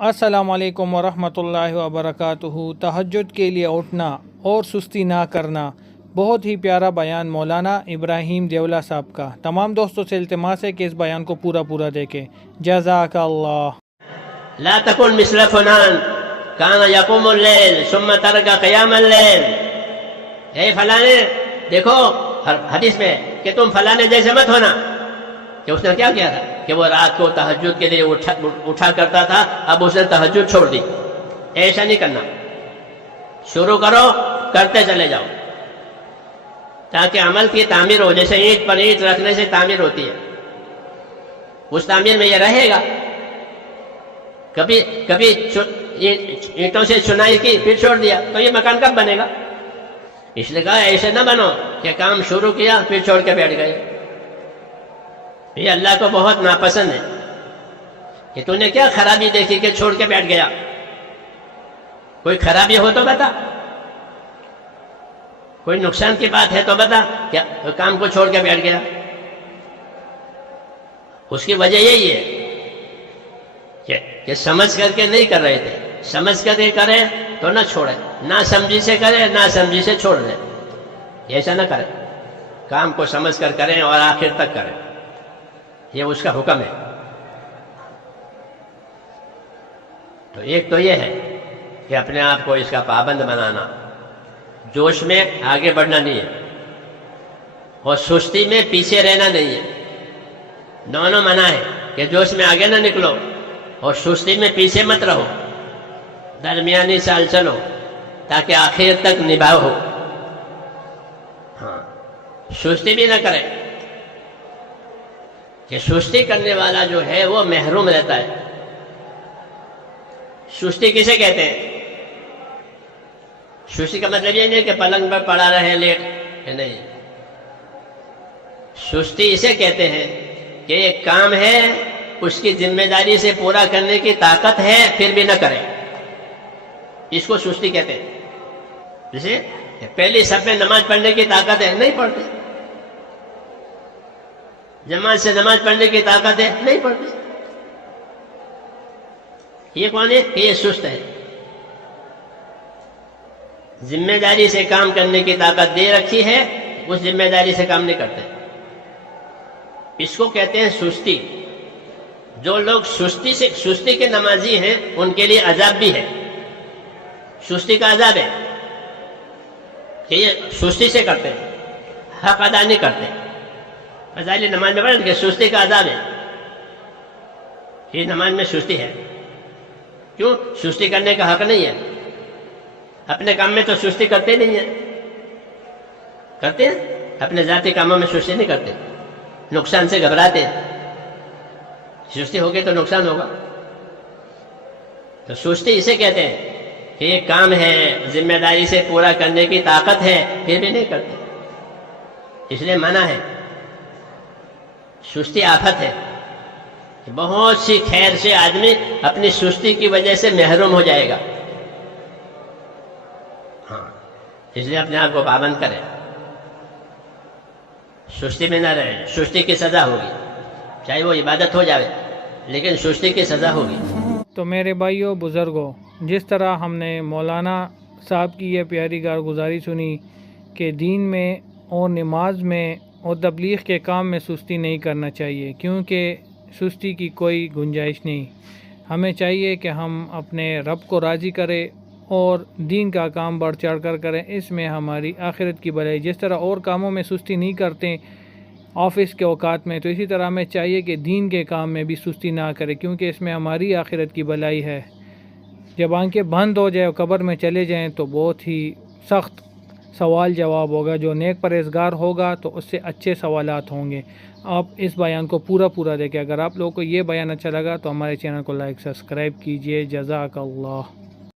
السلام علیکم ورحمۃ اللہ وبرکاتہ۔ تہجد کے لیے اٹھنا اور سستی نہ کرنا، بہت ہی پیارا بیان مولانا ابراہیم دیولہ صاحب کا۔ تمام دوستوں سے التماس ہے کہ اس بیان کو پورا دیکھیں۔ جزاک اللہ۔ لا تكن مثل فلان كان يقوم الليل ثم ترك قيام الليل۔ اے فلانے، دیکھو حدیث میں کہ تم فلانے جیسے مت ہونا، کہ اس نے کیا کیا تھا کہ وہ رات کو تہجد کے لیے اٹھا کرتا تھا، اب اس نے تہجد چھوڑ دی۔ ایسا نہیں کرنا، شروع کرو، کرتے چلے جاؤ، تاکہ عمل کی تعمیر ہو۔ جیسے اینٹ پر اینٹ رکھنے سے تعمیر ہوتی ہے، اس تعمیر میں یہ رہے گا۔ کبھی اینٹوں سے چنائی کی پھر چھوڑ دیا تو یہ مکان کب بنے گا؟ اس لیے کہا ایسے نہ بنو کہ کام شروع کیا پھر چھوڑ کے بیٹھ گئے۔ یہ اللہ کو بہت ناپسند ہے کہ تو نے کیا خرابی دیکھی کہ چھوڑ کے بیٹھ گیا؟ کوئی خرابی ہو تو بتا، کوئی نقصان کی بات ہے تو بتا، کیا کام کو چھوڑ کے بیٹھ گیا؟ اس کی وجہ یہی ہے کہ سمجھ کر کے نہیں کر رہے تھے۔ سمجھ کر کے کرے تو نہ چھوڑے، نہ سمجھی سے کرے نہ سمجھی سے چھوڑ دے۔ ایسا نہ کرے، کام کو سمجھ کر کریں اور آخر تک کریں، یہ اس کا حکم ہے۔ تو ایک تو یہ ہے کہ اپنے آپ کو اس کا پابند بنانا، جوش میں آگے بڑھنا نہیں ہے اور سستی میں پیچھے رہنا نہیں ہے۔ دونوں منع ہے کہ جوش میں آگے نہ نکلو اور سستی میں پیچھے مت رہو، درمیانی چال چلو تاکہ آخر تک نبھاؤ ہو۔ ہاں، سستی بھی نہ کرے کہ سستی کرنے والا جو ہے وہ محروم رہتا ہے۔ سستی کسے کہتے ہیں؟ سستی کا مطلب یہ نہیں کہ پلنگ پر پڑا رہے لیٹ، نہیں۔ سستی اسے کہتے ہیں کہ ایک کام ہے، اس کی ذمہ داری سے پورا کرنے کی طاقت ہے پھر بھی نہ کرے، اس کو سستی کہتے ہیں۔ جیسے پہلی صف میں نماز پڑھنے کی طاقت ہے، نہیں پڑھتے۔ جماعت سے نماز پڑھنے کی طاقت ہے، نہیں پڑھتے۔ یہ کون ہے کہ یہ سست ہے؟ ذمہ داری سے کام کرنے کی طاقت دے رکھی ہے، اس ذمہ داری سے کام نہیں کرتے، اس کو کہتے ہیں سستی۔ جو لوگ سستی کے نمازی ہیں ان کے لیے عذاب بھی ہے، سستی کا عذاب ہے کہ یہ سستی سے کرتے ہیں، حق ادا نہیں کرتے۔ فضائل نماز میں پڑھیں کہ سستی کا عذاب ہے، یہ نماز میں سستی ہے۔ کیوں؟ سستی کرنے کا حق نہیں ہے۔ اپنے کام میں تو سستی کرتے نہیں ہیں، کرتے ہیں اپنے ذاتی کاموں میں سستی نہیں کرتے، نقصان سے گھبراتے ہیں۔ سستی ہوگی تو نقصان ہوگا۔ تو سستی اسے کہتے ہیں کہ یہ کام ہے، ذمہ داری سے پورا کرنے کی طاقت ہے پھر بھی نہیں کرتے، اس لیے منع ہے۔ سستی آفت ہے، بہت سی خیر سے آدمی اپنی سستی کی وجہ سے محروم ہو جائے گا۔ ہاں، اس لیے اپنے آپ کو پابند کرے، سستی میں نہ رہے۔ سستی کی سزا ہوگی، چاہے وہ عبادت ہو جائے لیکن سستی کی سزا ہوگی۔ تو میرے بھائیوں بزرگوں، جس طرح ہم نے مولانا صاحب کی یہ پیاری کارگزاری سنی کہ دین میں اور نماز میں اور تبلیغ کے کام میں سستی نہیں کرنا چاہیے، کیونکہ سستی کی کوئی گنجائش نہیں۔ ہمیں چاہیے کہ ہم اپنے رب کو راضی کریں اور دین کا کام بڑھ چڑھ کر کریں، اس میں ہماری آخرت کی بھلائی۔ جس طرح اور کاموں میں سستی نہیں کرتے آفس کے اوقات میں، تو اسی طرح ہمیں چاہیے کہ دین کے کام میں بھی سستی نہ کرے، کیونکہ اس میں ہماری آخرت کی بھلائی ہے۔ جب آنکھیں بند ہو جائیں اور قبر میں چلے جائیں تو بہت ہی سخت سوال جواب ہوگا۔ جو نیک پرہیزگار ہوگا تو اس سے اچھے سوالات ہوں گے۔ آپ اس بیان کو پورا دیکھیں۔ اگر آپ لوگوں کو یہ بیان اچھا لگا تو ہمارے چینل کو لائک سبسکرائب کیجئے۔ جزاک اللہ۔